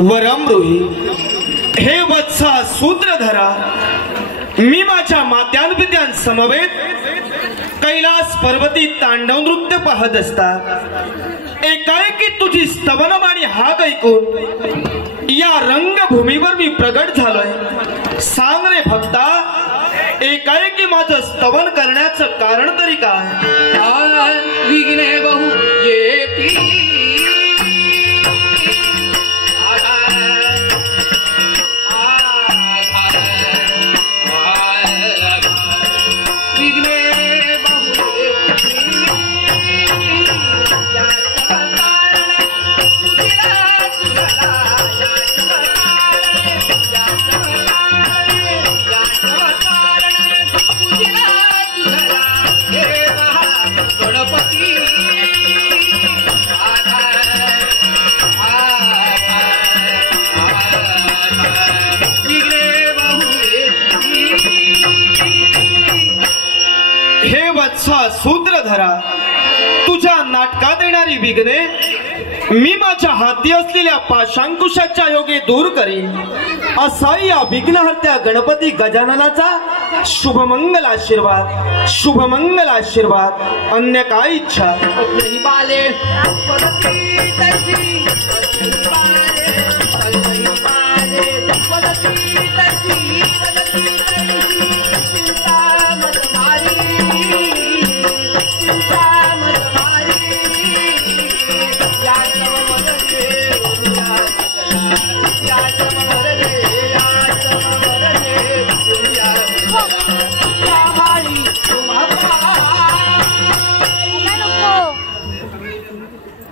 वरमृही हे वत्सा सूत्रधरा, मी माझ्या मात्यांपित्यां समवेत कैलास पर्वती तांडव नृत्य पाहत असता एकाएकी तुझी स्तवनवाणी हाक ऐकून या रंगभूमीवर मी प्रगट झालोय। सांग रे भक्ता, एकाएकी माझं स्तवन करण्याचं कारण तरी काय? विघ्ने बहु येती सूत्रधरा, तुझ्या नाटकात येणारी विघ्ने मी माझ्या हाती असलेल्या पाशांकुशाच्या योगे दूर करीन, असा या विघ्नहर्त्या गणपती गजाननाचा शुभमंगल आशीर्वाद, शुभमंगल आशीर्वाद। अन्य काय इच्छा?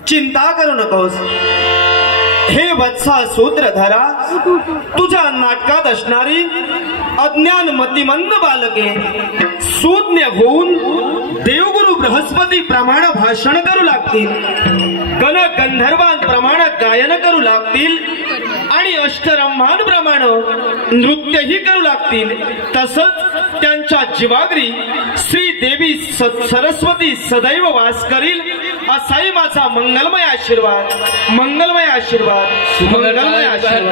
चिंता करू नकोस हे वत्सा सूत्रधरा, तुझ्या नाटकात असणारी अज्ञान मतिमंद बालके सुज्ञ होऊन देवगुरु बृहस्पती प्रमाण भाषण करू लागतील, गण गंधर्वांप्रमाणे गायन करू लागतील आणि अष्टरंभांप्रमाणे नृत्यही करू लागतील। तसंच त्यांच्या जीवाग्री श्री देवी सरस्वती सदैव वास करील, असाही माझा मंगलमय आशीर्वाद, मंगलमय आशीर्वाद, मंगलमय आशीर्वाद।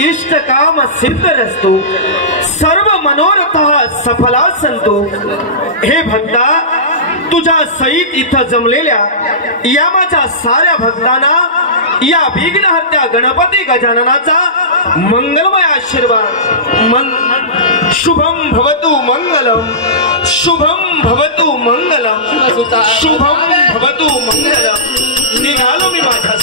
इष्ट काम सिद्धरस्तु, सर्व मनोरथः सफला संतु। हे भक्ता, तुझ्या सहित इथं जमलेल्या या माझ्या साऱ्या भक्तांना या विघ्नहर्त्या गणपती गजाननाचा मंगलमय आशीर्वाद। शुभम भवतु मंगलम, शुभम भवतु मंगलम, शुभम भवतु मंगलम। निघालो मी माझ्या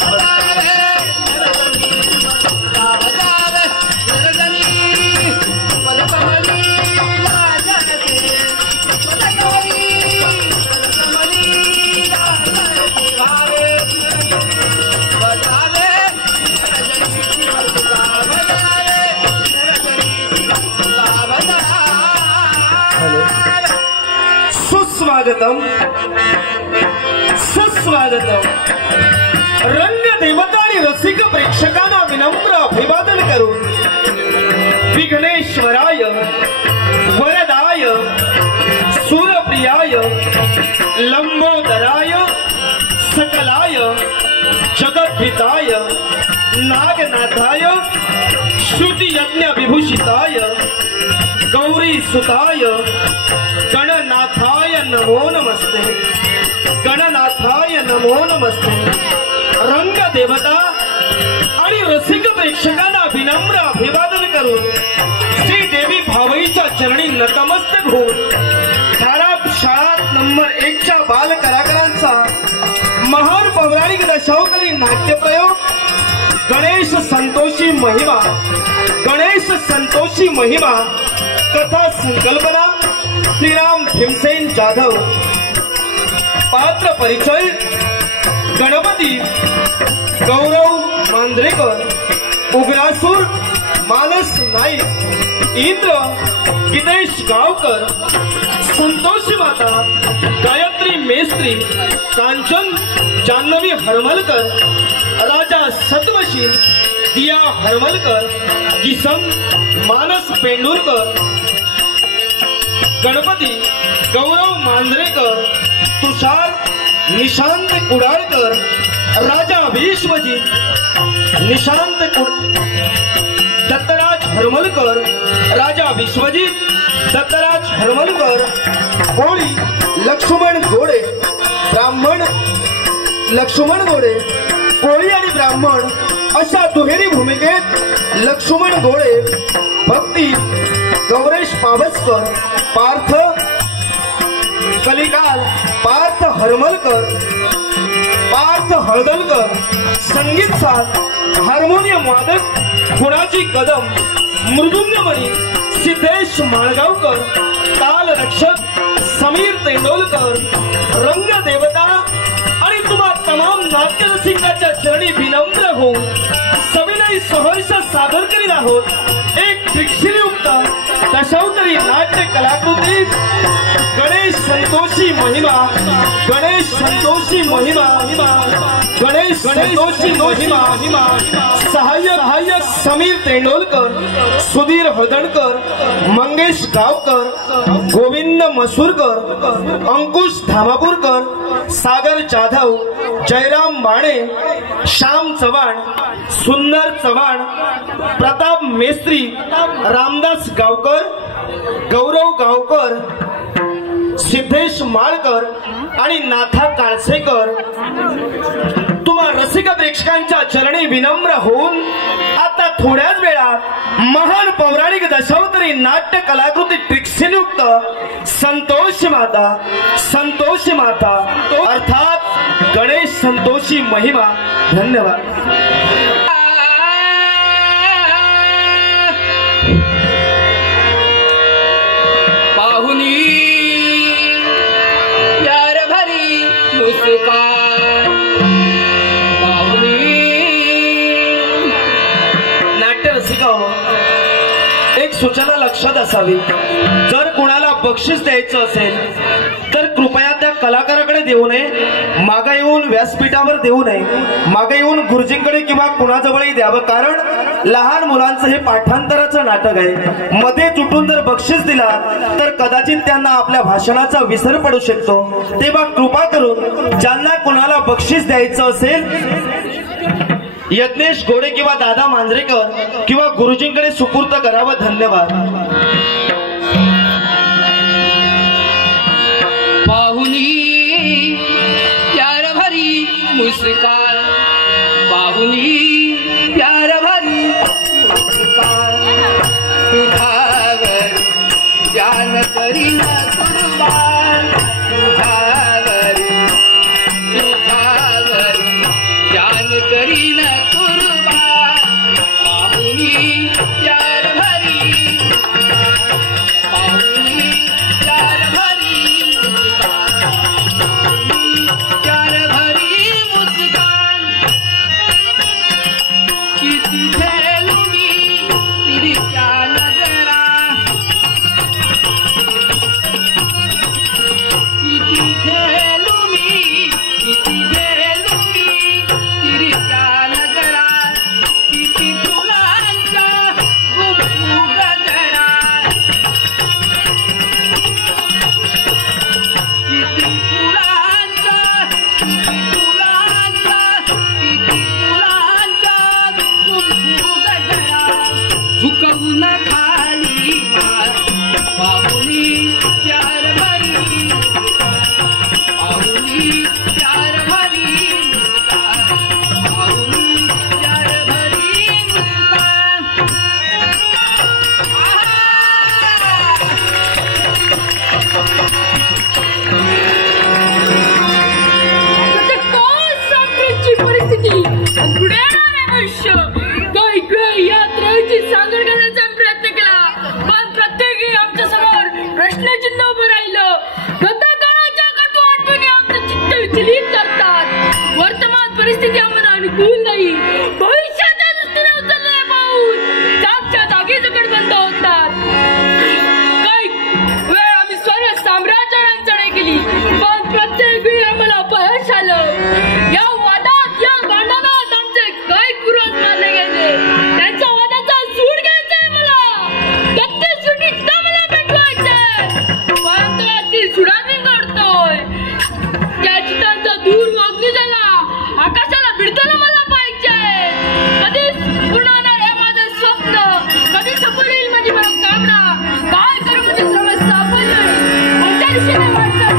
सुस्वागतम सुस्वागतम. रंग देवता आणि रसिक प्रेक्षकांना विनम्र अभिवादन करून विघ्नेश्वराय वरदाय सूरप्रियाय लंबोदराय सकलाय जगद्भिताय नागनाथाय श्रुति यज्ञ विभूषिताय गौरी सुताय गणनाथाय नमो नमस्ते. गणनाथाय नमो नमस्ते. रंग देवता आणि रसिक प्रेक्षकांना विनम्र अभिवादन करून श्री देवी भावईच्या चरणी नतमस्तक होऊन धाराप शाळा नंबर 1 च्या बाल कलाकारांचा महान पौराणिक दशावतारी नाट्यप्रयोग गणेश संतोषी महिमा. गणेश संतोषी महिमा कथा संकल्पना श्रीराम भीमसेन जाधव. पात्र परिचय गणपती गौरव मांजरेकर, उग्रासूर मानस नाईक, इंद्र गितेश गावकर, संतोषी माता गायत्री मेस्त्री, कांचन जान्हवी हरमलकर, राजा सतवशी दिया हरमलकर, किसन मानस पेंडुरकर, गणपती गौरव मांजरेकर, तुषार निशांत कुडाळकर, राजा विश्वजित निशांत दत्तराज हरमलकर, राजा विश्वजित दत्तराज हरमलकर, कोळी लक्ष्मण गोडे, ब्राह्मण लक्ष्मण गोडे, कोळी आणि ब्राह्मण अशा दुहेरी भूमिकेत लक्ष्मण गोडे, भक्ती गौरेश पावसकर, पार्थ कलिकाल पार्थ हरमलकर, पार्थ हळदलकर, संगीत साथ हार्मोनियम वादक गुणाजी कदम, मृदुंगमणी सिद्धेश माळगावकर, ताल रक्षक समीर तेंडोलकर. रंग देवता आणि तुम्हा तमाम नाट्य रसिकाच्या चरणी विनम्र होऊन सविनय सहर्ष सादर करीत आहोत एक दीक्षितयुक्त दशावतारी नाट्य कलाकृती गणेश संतोषी महिमा. गणेश संतोषी महिमा. गणेश संतोषी महिमा. सहाय्यक समीर तेंडोलकर, सुधीर हळदणकर, मंगेश गावकर, गोविंद मसूरकर, अंकुश धामापूरकर, सागर जाधव, जयराम बाणे, श्याम चव्हाण, सुंदर चव्हाण, प्रताप मेस्त्री, रामदास गावकर, गौरव गावकर, सिद्धेश माळकर आणि नाथा काळसेकर. तुम्हा रसिक प्रेक्षकांच्या चरणी विनम्र होऊन आता थोड्याच वेळात महान पौराणिक दशावतारी नाट्य कलाकृती ट्रिक्सिलयुक्त संतोषी माता अर्थात गणेश संतोषी महिमा. धन्यवाद. पाहुनी प्यार भरी मुस्कान, पाहुनी. नाट्य रसिका हो, एक सूचना लक्षात असावी. जर कुणाला बक्षीस द्यायचं असेल तर कृपया त्या कलाकाराकडे देऊ नये, मागे येऊन व्यासपीठावर देऊ नये, मागे येऊन गुरुजींकडे किंवा कुणाजवळही द्यावं. कारण लहान मुलांचं हे पाठांतराचं नाटक आहे. मध्ये तुटून जर बक्षीस दिला तर कदाचित त्यांना आपल्या भाषणाचा विसर पडू शकतो. तेव्हा कृपा करून ज्यांना कुणाला बक्षीस द्यायचं असेल यज्ञेश गोडे किंवा दादा मांजरेकर किंवा गुरुजींकडे सुपूर्त करावं. धन्यवाद. पाहुनी प्यार भरी मुस्कान, पाहुनी प्यार भरी मुस्कान, तुझावर जान करीन कुर्बान, तुझावर जान करीन कुर्बान. पाहुनी प्यार भरी, पाहुनी प्यार भरी प्यार भरी मुस्कान, कि तुझे लुटी तेरी क्या नजरा, कि पाहून खाली पाहुनी प्यार भरी पाहुनी प्यार भरी पाहुनी प्यार भरी परिस्थिती पुढे आयुष्य काही यात्रेची सांगड घालण्याचा प्रयत्न केला पण प्रत्येकी आमच्या समोर प्रश्नचिन्ह उभं राहिलं. गतकाळाच्या कटू आठवणी आमचं चित्त विचलित करतात. वर्तमान परिस्थिती आम्हाला अनुकूल नाही. भविष्याच्या दृष्टीने उचललेले पाऊल जागच्या जागी जगडबंद होतात. काही वेळ आम्ही सर्व साम्राज्यावर चढाई केली पण प्रत्येक वेळी आम्हाला अपयश आलं. या भांडणात आमचे काही पूर्वज मारले गेले. त्यांच्या वादाचा सूड घ्यायचाय मला. प्रत्येक सुटी सुद्धा मला भेटवायचंय परंतु अगदी सुडाने घडतोय. त्या चितांचा दूर अग्नी झाला आकाशाला भिडताना मला पाहिजे. कधी पूर्ण होणार हे माझं स्वप्न. कधी सफल होईल माझी मनोकामना. काय करू म्हणजे समस्या आपण कोणत्या दिशेने वाटचाल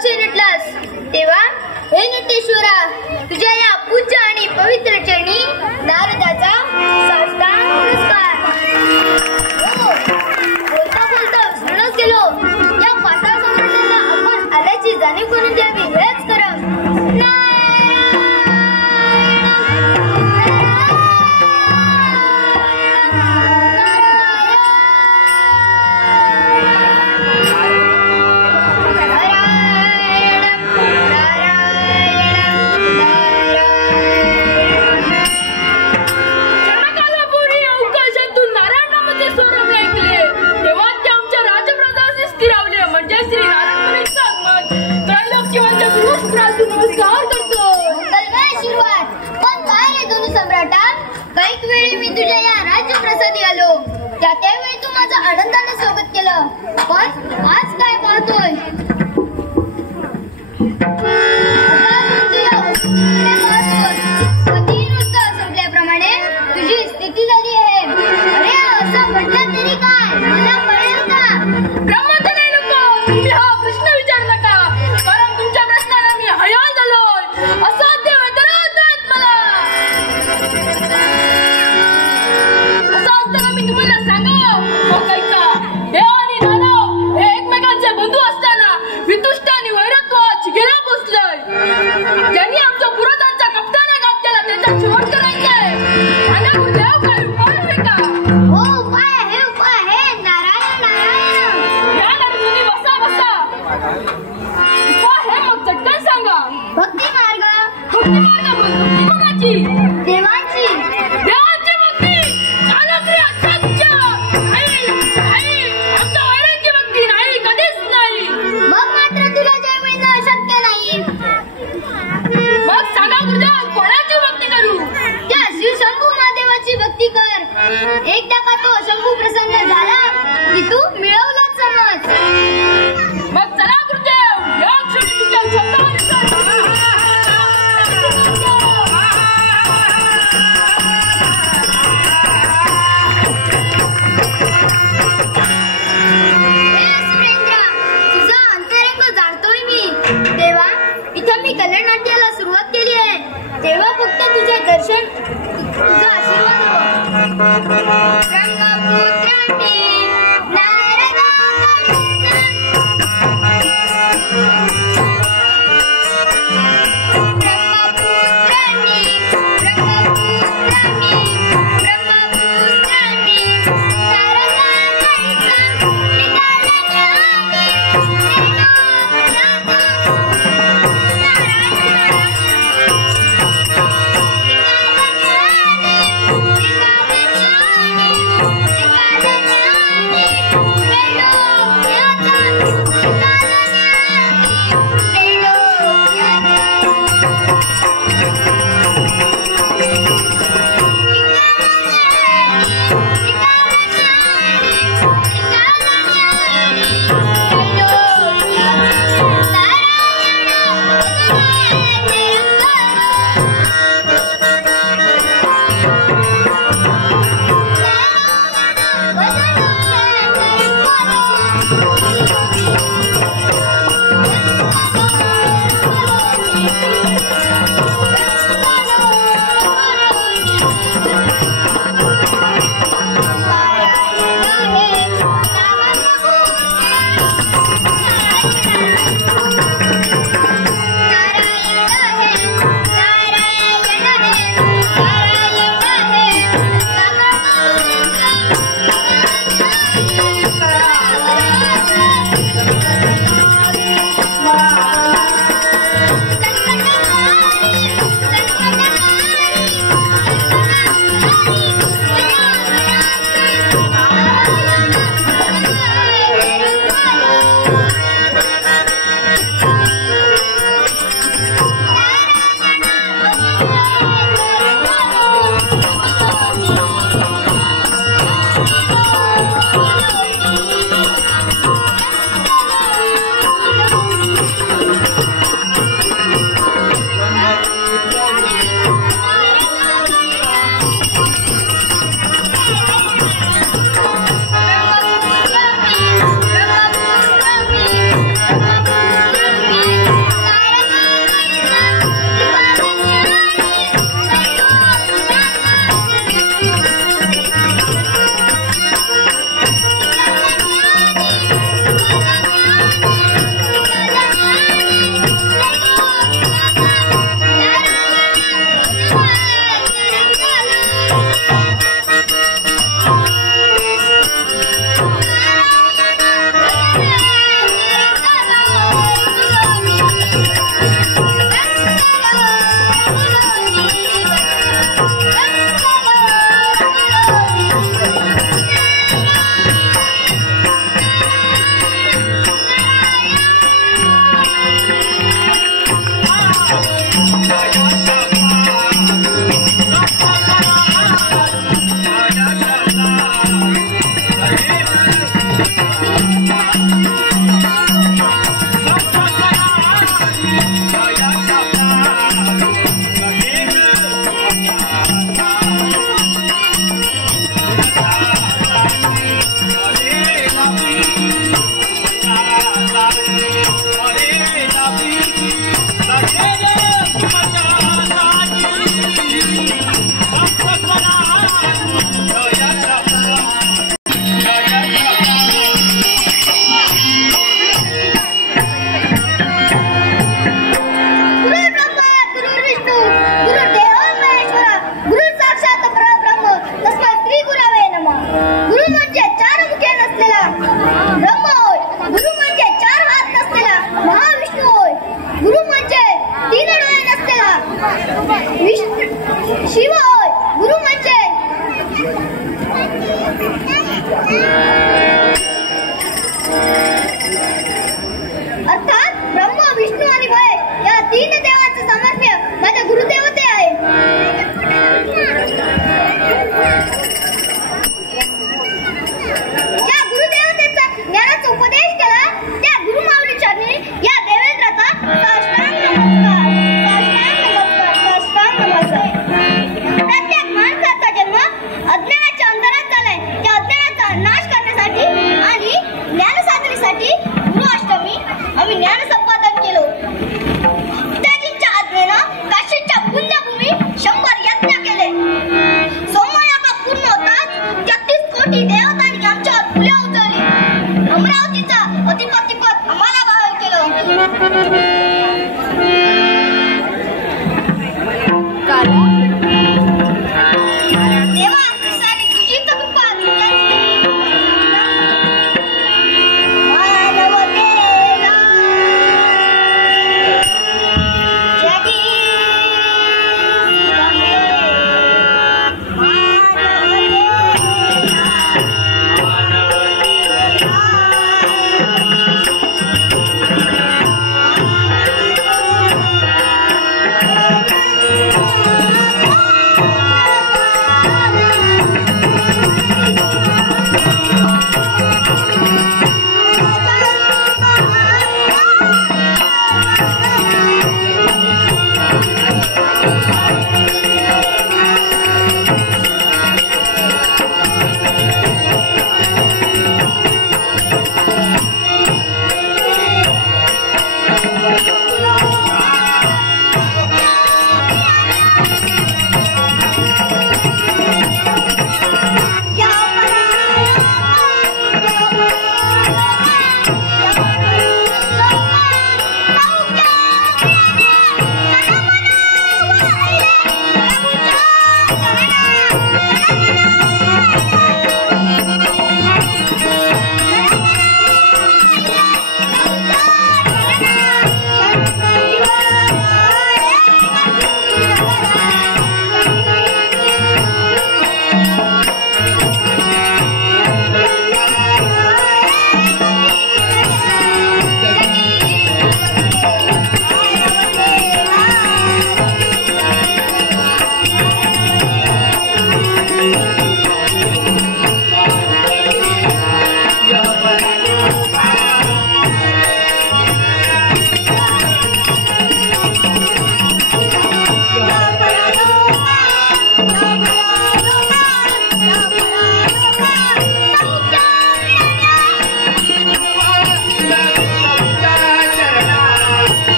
पक्षी नटलास तेव्हा हे नटेश्वरा तुझ्या या पूज्य आणि पवित्र चरणी नारदाचा साष्टांग नमस्कार. बोलता बोलता विसरूनच गेलो. या पाताळ सम्राटाला आपण आल्याची जाणीव करून द्यावी हेच खरं. नमस्कार करतो. आशीर्वाद. पण काय रे दोन्ही सम्राटा, काही वेळी मी तुझ्या या राज्यप्रसादी आलो. त्यावेळी तू माझं आनंदाने स्वागत केलं. पण आज काय पाहतोय? संपल्याप्रमाणे तुझी स्थिती झाली आहे. अरे असं म्हटलं तरी काय मला कळेल का? ब्रह्मच नाही नको, तुम्ही हा प्रश्न विचारू नका. कारण तुमच्या प्रश्नाला मी हयाल झालोय. असाध्य वेदना होतात मला. असं असताना मी तुम्हाला सांगावं मग ऐका. देव आणि दानव हे एकमेकांचे बंधू असताना वितुष्ट आणि वैरत्वात शिगेला पोचलोय. ज्यांनी आमच्या पुरोधांचा कप्ताने घात केला त्याचा शेवट करायचंय. सांगा देव काय उपाय आहे का? हो उपाय आहे, उपाय आहे. नारायण नारायण. या ना तुम्ही बसा बसा. उपाय आहे मग चटकन सांगा. भक्ती मार्ग. भक्ती मार्ग भक्ती कोणाची? देवांची. देवाची भक्ती. कालक्रिया सत्य. नाही नाही आमच्या वैरांची भक्ती नाही, कधीच नाही. मग मात्र तुला जय मिळणं शक्य नाही. मग सांगा गुरुदेव कोणाची भक्ती करू? त्या शिवशंभू महादेवाची भक्ती कर. एकदा का तो शंभू प्रसन्न झाला की तू मिळवलाच समज. मग चला गुरुदेव या क्षणी तुमच्या शब्दानुसार हे सुरेंद्र, तुझा अंतरंग जाणतोय मी. तेव्हा इथं मी कल्याणनाट्याला सुरुवात केली आहे. तेव्हा फक्त तुझे दर्शन, तुझा आशीर्वाद हवा. ब्रह्मपुत्रांनी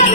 कष्ट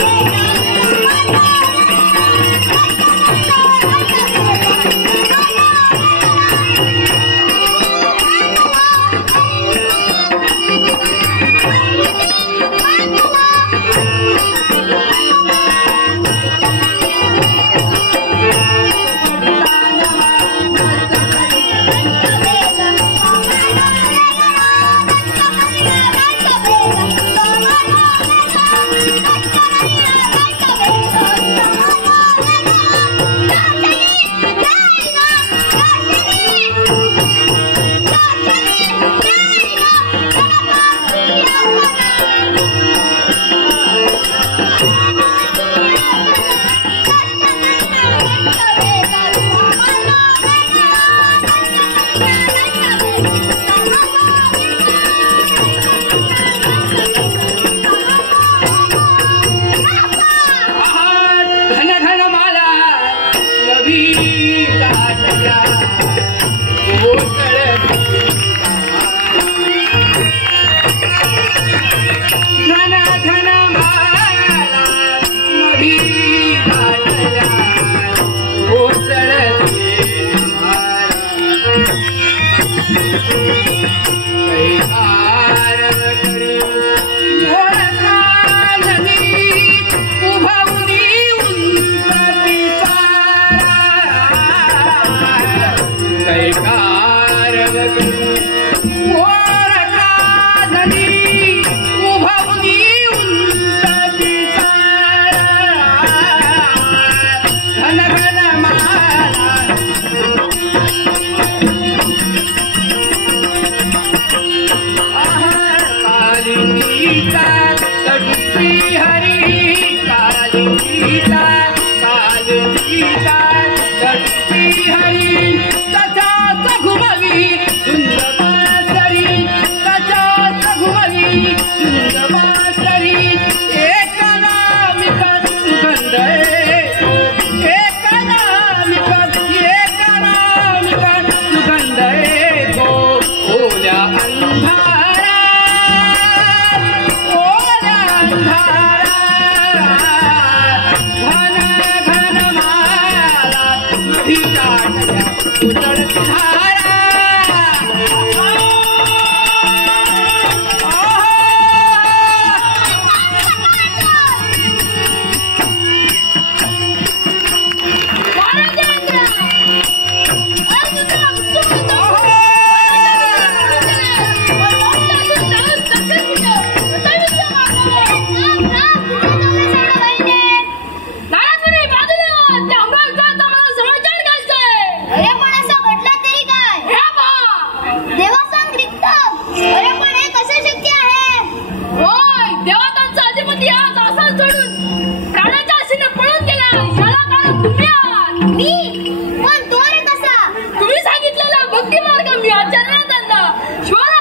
मी पण तो रे कसा तुम्ही सांगितलेला भक्ती मार्ग मी आचरणात आणला शिवाला